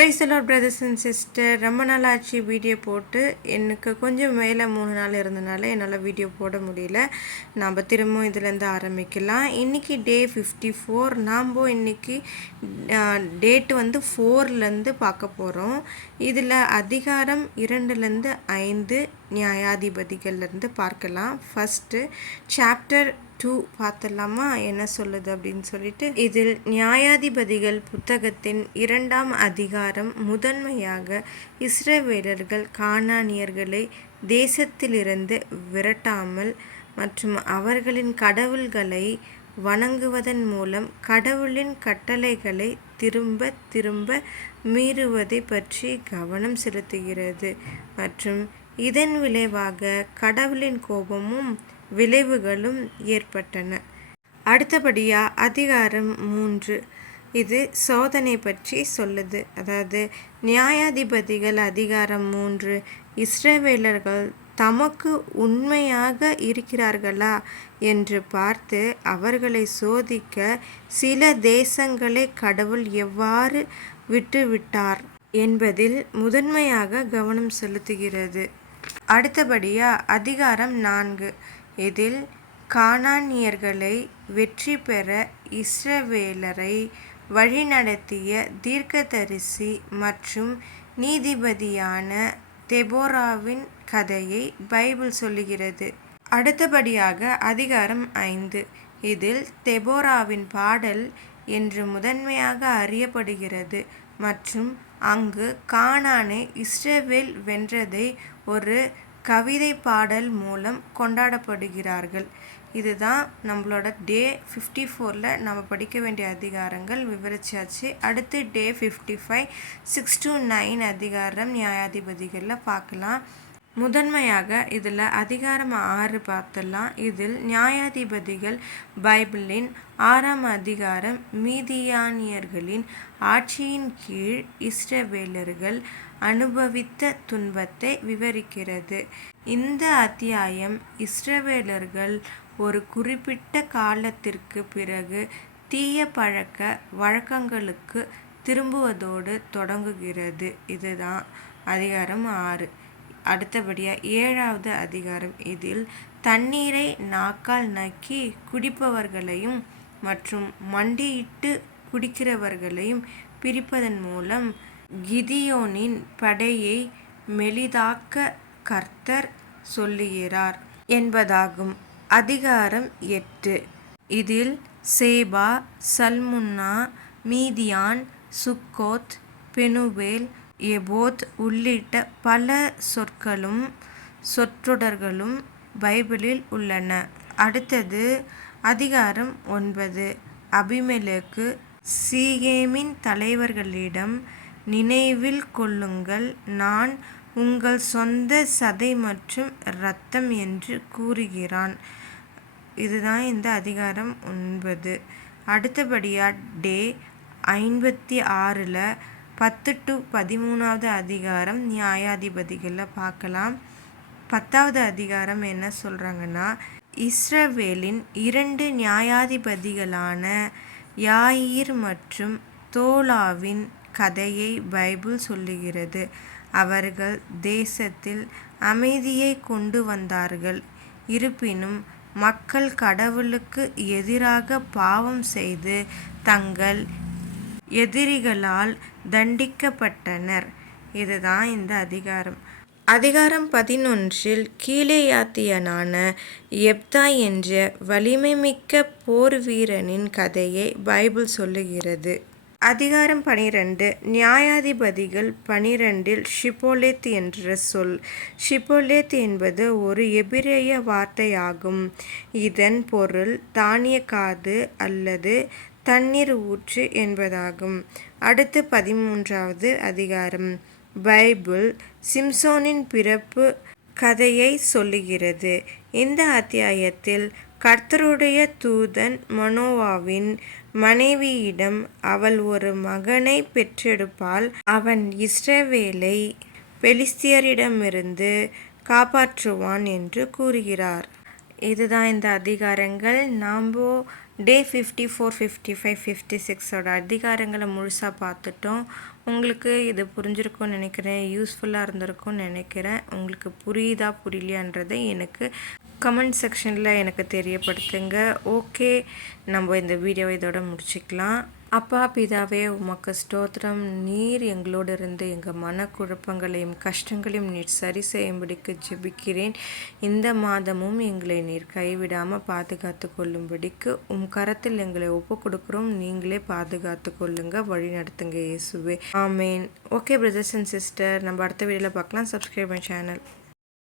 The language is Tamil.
Price the lord brothers and sister. ரொம்ப நாள் ஆச்சு வீடியோ போட்டு. எனக்கு கொஞ்சம் மேலே 3 நாள் இருந்தனால என்னால் வீடியோ போட முடியல. நாம் திரும்பவும் இதுலேருந்து ஆரம்பிக்கலாம். இன்றைக்கி டே 54. நாம் இன்றைக்கி டேட்டு 4லேருந்து பார்க்க போகிறோம். இதில் அதிகாரம் 2லேருந்து 5 நியாயாதிபதிகள்லேருந்து பார்க்கலாம். ஃபஸ்ட்டு சாப்டர் 2 பார்த்துடலாமா, என்ன சொல்லுது அப்படின்னு சொல்லிட்டு. இதில் நியாயாதிபதிகள் புத்தகத்தின் 2ஆம் அதிகாரம் முதன்மையாக இஸ்ரவேலர்கள் கானானியர்களை தேசத்திலிருந்து விரட்டாமல் மற்றும் அவர்களின் கடவுள்களை வணங்குவதன் மூலம் கடவுளின் கட்டளைகளை திரும்ப திரும்ப மீறுவதை பற்றி கவனம் செலுத்துகிறது மற்றும் இதன் விளைவாக கடவுளின் கோபமும் விளைவுகளும் ஏற்பட்டன. அடுத்தபடியாக அதிகாரம் 3 இது சோதனை பற்றி சொல்லுது. அதாவது நியாயாதிபதிகள் அதிகாரம் 3 இஸ்ரவேலர்கள் தமக்கு உண்மையாக இருக்கிறார்களா என்று பார்த்து அவர்களை சோதிக்க சில தேசங்களை கடவுள் எவ்வாறு விட்டுவிட்டார் என்பதில் முதன்மையாக கவனம் செலுத்துகிறது. அடுத்தபடியாக அதிகாரம் 4 இதில் கானானியர்களை வெற்றி பெற இஸ்ரவேலரை வழிநடத்திய தீர்க்கதரிசி மற்றும் நீதிபதியான தெபோராவின் கதையை பைபிள் சொல்லுகிறது. அடுத்தபடியாக அதிகாரம் 5 இதில் தெபோராவின் பாடல் என்று முதன்மையாக அறியப்படுகிறது மற்றும் அங்கு கானானை இஸ்ரவேல் வென்றதை ஒரு கவிதை பாடல் மூலம் கொண்டாடப்படுகிறார்கள். இதுதான் நம்மளோட டே 54ல் நம்ம படிக்க வேண்டிய அதிகாரங்கள் விவரிச்சாச்சு. அடுத்து டே 55 6 to 9 அதிகாரம் நியாயாதிபதிகளில் பார்க்கலாம். முதன்மையாக இதில் அதிகாரம் 6 பார்த்துடலாம். இதில் நியாயாதிபதிகள் பைபிளின் 6ஆம் அதிகாரம் மீதியானியர்களின் ஆட்சியின் கீழ் இஸ்ரவேலர்கள் அனுபவித்த துன்பத்தை விவரிக்கிறது. இந்த அத்தியாயம் இஸ்ரவேலர்கள் ஒரு குறிப்பிட்ட காலத்திற்கு பிறகு தீய பழக்க வழக்கங்களுக்கு திரும்புவதோடு தொடங்குகிறது. இதுதான் அதிகாரம் 6. அடுத்தபடியாக 7வது அதிகாரம் இதில் தண்ணீரை நாக்கால் நக்கி குடிப்பவர்களையும் மற்றும் மண்டியிட்டு குடிக்கிறவர்களையும் பிரிப்பதன் மூலம் கிதியோனின் படையை மெலிதாக்க கர்த்தர் சொல்லுகிறார் என்பதாகும். அதிகாரம் 8 இதில் சேபா, சல்முன்னா, மீதியான், சுக்கோத், பெனுவேல், எபோத் உள்ளிட்ட பல சொற்றொடர்களும் பைபிளில் உள்ளன. அடுத்தது அதிகாரம் 9 அபிமெலேக்கு சீகேமின் தலைவர்களிடம் நினைவில் கொள்ளுங்கள், நான் உங்கள் சொந்த சதை மற்றும் இரத்தம் என்று கூறுகிறான். இதுதான் இந்த அதிகாரம் 9. அடுத்தபடியாக டே 56ல் 10 to 13வது அதிகாரம் நியாயாதிபதிகளில் பார்க்கலாம். 10வது அதிகாரம் என்ன சொல்கிறாங்கன்னா, இஸ்ரவேலின் 2 நியாயாதிபதிகளான யாயிர் மற்றும் தோலாவின் கதையை பைபிள் சொல்லுகிறது. அவர்கள் தேசத்தில் அமைதியை கொண்டு வந்தார்கள். இருப்பினும் மக்கள் கடவுளுக்கு எதிராக பாவம் செய்து தங்கள் எதிரிகளால் தண்டிக்கப்பட்டனர். இதுதான் இந்த அதிகாரம். அதிகாரம் 11ல் கீலேயாத்தியனான எப்தா என்ற வலிமைமிக்க போர் வீரனின் கதையை பைபிள் சொல்லுகிறது. அதிகாரம் 12 நியாயாதிபதிகள் 12ல் ஷிபோலேத் என்ற சொல். ஷிபோலேத் என்பது ஒரு எபிரேய வார்த்தையாகும். இதன் பொருள் தானியக்காது அல்லது தண்ணீர் ஊற்று என்பதாகும். அடுத்து 13வது அதிகாரம் பைபிள் சிம்சோனின் பிறப்பு கதையை சொல்லுகிறது. இந்த அத்தியாயத்தில் கர்த்தருடைய தூதன் மனோவாவின் மனைவியிடம் அவள் ஒரு மகனை பெற்றெடுப்பாள், அவன் இஸ்ரவேலை பெலிஸ்தியரிடமிருந்து காப்பாற்றுவான் என்று கூறுகிறார். இதுதான் இந்த அதிகாரங்கள். நாம் டே 54, 55, 56 அதிகாரங்களை முழுசாக பார்த்துட்டோம். உங்களுக்கு இது புரிஞ்சிருக்கும்னு நினைக்கிறேன், யூஸ்ஃபுல்லாக இருந்திருக்கும்னு நினைக்கிறேன். உங்களுக்கு புரியுதா புரியலையான்றதை எனக்கு கமெண்ட் செக்ஷனில் எனக்கு தெரியப்படுத்துங்க. ஓகே, நம்ம இந்த வீடியோவை இதோட முடிச்சுக்கலாம். அப்பா பிதாவே, உமக்கு ஸ்தோத்திரம். நீர் எங்களோடு இருந்து எங்கள் மனக்குழப்பங்களையும் கஷ்டங்களையும் நீர் சரி செய்யும்படிக்கு ஜெபிக்கிறேன். இந்த மாதமும் எங்களை நீர் கைவிடாமல் பாதுகாத்து கொள்ளும்படிக்கு கரத்தில் எங்களை ஒப்பு கொடுக்குறோம். நீங்களே பாதுகாத்து கொள்ளுங்க, வழி நடத்துங்க இயேசுவே. ஆமேன். ஓகே பிரதர்ஸ் அண்ட் சிஸ்டர், நம்ம அடுத்த வீடியோவில் பார்க்கலாம். சப்ஸ்கிரைப் பண்ண சேனல்.